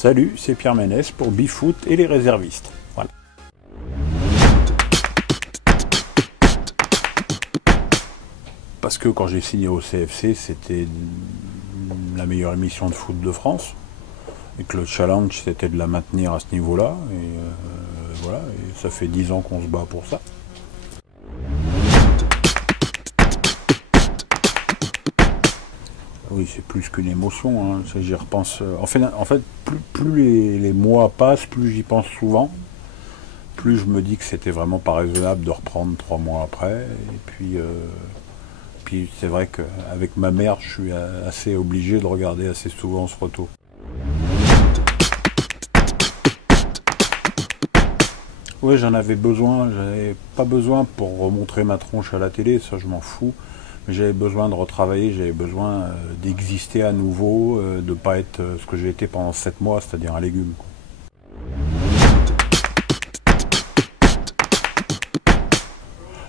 Salut, c'est Pierre Ménès pour Bifoot et les réservistes. Voilà. Parce que quand j'ai signé au CFC, c'était la meilleure émission de foot de France. Et que le challenge, c'était de la maintenir à ce niveau-là. Et voilà, et ça fait 10 ans qu'on se bat pour ça. Oui, c'est plus qu'une émotion, hein. J'y repense. En fait plus les mois passent, plus j'y pense souvent. Plus je me dis que c'était vraiment pas raisonnable de reprendre 3 mois après. Et puis c'est vrai qu'avec ma mère, je suis assez obligé de regarder assez souvent ce retour. Oui, j'en avais besoin. J'avais pas besoin pour remontrer ma tronche à la télé, ça je m'en fous. J'avais besoin de retravailler, j'avais besoin d'exister à nouveau, de ne pas être ce que j'ai été pendant 7 mois, c'est-à-dire un légume.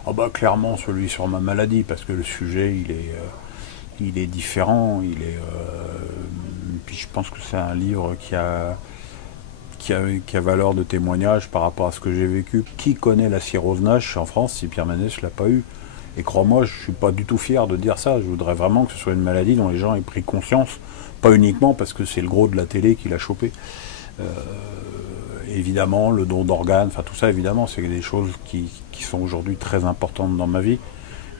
Ah bah clairement celui sur ma maladie, parce que le sujet il est différent, puis je pense que c'est un livre qui a valeur de témoignage par rapport à ce que j'ai vécu. Qui connaît la cirrhose NASH en France si Pierre Ménès ne l'a pas eu? Et crois-moi, je ne suis pas du tout fier de dire ça. Je voudrais vraiment que ce soit une maladie dont les gens aient pris conscience. Pas uniquement parce que c'est le gros de la télé qui l'a chopé. Évidemment, le don d'organes, enfin tout ça, évidemment, c'est des choses qui sont aujourd'hui très importantes dans ma vie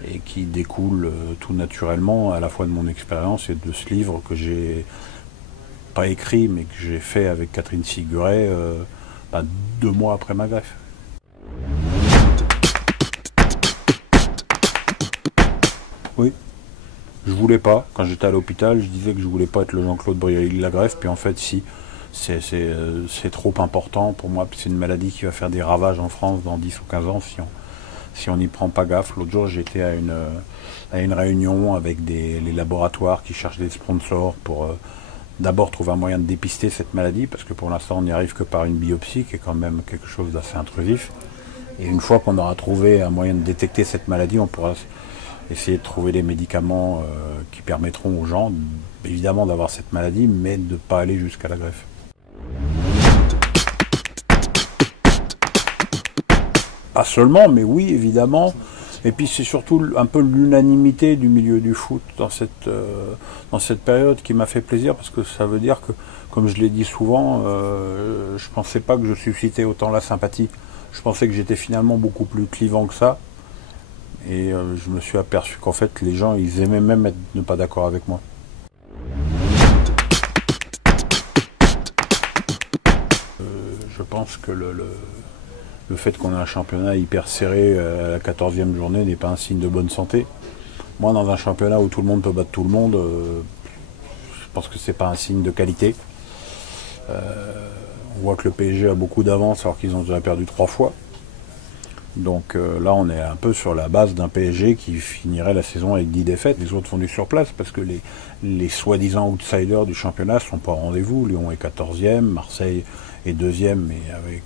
et qui découlent tout naturellement à la fois de mon expérience et de ce livre que j'ai pas écrit, mais que j'ai fait avec Catherine Siguret 2 mois après ma greffe. Oui, je voulais pas. Quand j'étais à l'hôpital, je disais que je voulais pas être le Jean-Claude Brialy de la greffe, puis en fait, si, c'est trop important pour moi. C'est une maladie qui va faire des ravages en France dans 10 ou 15 ans si on n'y prend pas gaffe. L'autre jour, j'étais à une réunion avec les laboratoires qui cherchent des sponsors pour d'abord trouver un moyen de dépister cette maladie, parce que pour l'instant, on n'y arrive que par une biopsie, qui est quand même quelque chose d'assez intrusif. Et une fois qu'on aura trouvé un moyen de détecter cette maladie, on pourra essayer de trouver des médicaments qui permettront aux gens, évidemment, d'avoir cette maladie, mais de ne pas aller jusqu'à la greffe. Pas seulement, mais oui, évidemment. Et puis c'est surtout un peu l'unanimité du milieu du foot dans cette période qui m'a fait plaisir, parce que ça veut dire que, comme je l'ai dit souvent, je ne pensais pas que je suscitais autant la sympathie. Je pensais que j'étais finalement beaucoup plus clivant que ça. Et je me suis aperçu qu'en fait les gens ils aimaient même ne pas d'accord avec moi. Je pense que le fait qu'on ait un championnat hyper serré à la 14e journée n'est pas un signe de bonne santé. Moi, dans un championnat où tout le monde peut battre tout le monde, je pense que c'est pas un signe de qualité. On voit que le PSG a beaucoup d'avance alors qu'ils ont déjà perdu 3 fois. Donc là, on est un peu sur la base d'un PSG qui finirait la saison avec 10 défaites. Les autres font du surplace parce que les soi-disant outsiders du championnat ne sont pas au rendez-vous. Lyon est 14e, Marseille est 2e, mais avec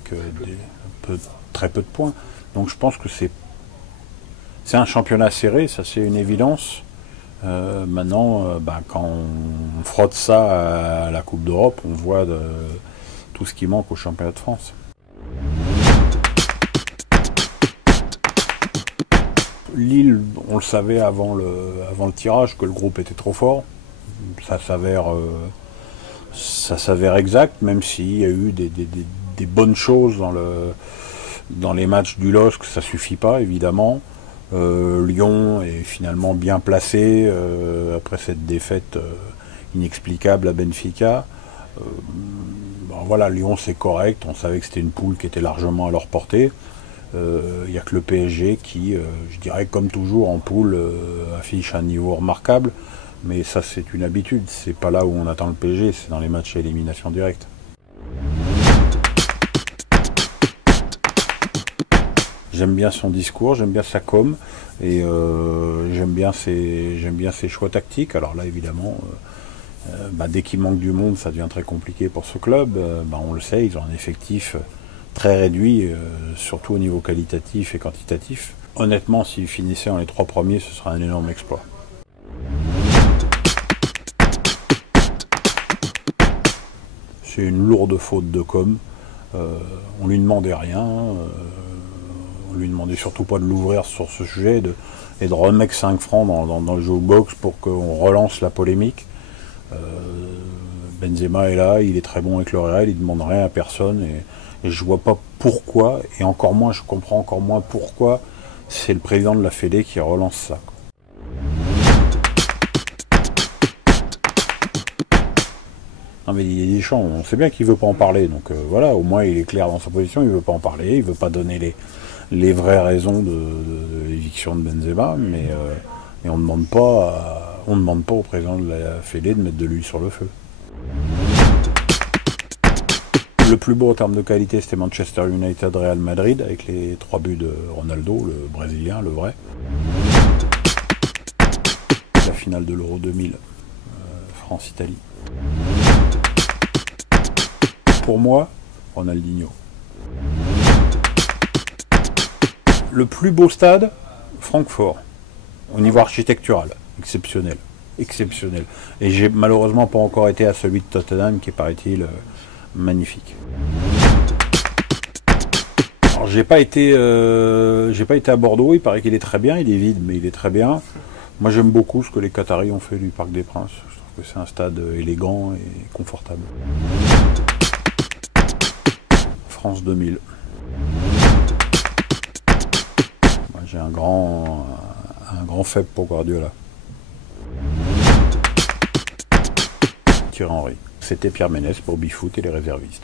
très peu de points. Donc je pense que c'est un championnat serré, ça c'est une évidence. Maintenant, quand on frotte ça à la Coupe d'Europe, on voit tout ce qui manque au championnat de France. Lille, on le savait avant le tirage que le groupe était trop fort. Ça s'avère exact, même s'il y a eu des bonnes choses dans les matchs du LOSC, ça suffit pas évidemment. Lyon est finalement bien placé après cette défaite inexplicable à Benfica. Voilà, Lyon c'est correct, on savait que c'était une poule qui était largement à leur portée. Il n'y a que le PSG qui, je dirais comme toujours en poule, affiche un niveau remarquable, mais ça c'est une habitude, c'est pas là où on attend le PSG, c'est dans les matchs à élimination directe. J'aime bien son discours, j'aime bien sa com, et j'aime bien ses choix tactiques. Alors là évidemment, dès qu'il manque du monde, ça devient très compliqué pour ce club. On le sait, ils ont un effectif très réduit, surtout au niveau qualitatif et quantitatif. Honnêtement, s'ils finissaient dans les 3 premiers, ce serait un énorme exploit. C'est une lourde faute de com. On lui demandait rien. On lui demandait surtout pas de l'ouvrir sur ce sujet et de remettre 5 francs dans le jukebox pour qu'on relance la polémique. Benzema est là, il est très bon avec le Real, il ne demande rien à personne et je vois pas pourquoi, et encore moins, je comprends encore moins pourquoi c'est le président de la Fédé qui relance ça. Non mais il est Deschamps, on sait bien qu'il veut pas en parler, donc voilà, au moins il est clair dans sa position, il veut pas en parler, il veut pas donner les vraies raisons de l'éviction de Benzema, mais et on ne demande pas au président de la Fédé de mettre de l'huile sur le feu. Le plus beau en termes de qualité, c'était Manchester United Real Madrid, avec les 3 buts de Ronaldo, le Brésilien, le vrai. La finale de l'Euro 2000, France-Italie. Pour moi, Ronaldinho. Le plus beau stade, Francfort, au niveau architectural, exceptionnel. Exceptionnel. Et j'ai malheureusement pas encore été à celui de Tottenham, qui est, paraît-il, magnifique. Alors j'ai pas été à Bordeaux, il paraît qu'il est très bien, il est vide, mais il est très bien. Moi j'aime beaucoup ce que les Qataris ont fait du Parc des Princes. Je trouve que c'est un stade élégant et confortable. France 2000. Moi j'ai un grand faible pour Guardiola. Thierry Henry. C'était Pierre Ménès pour Bifoot et les réservistes.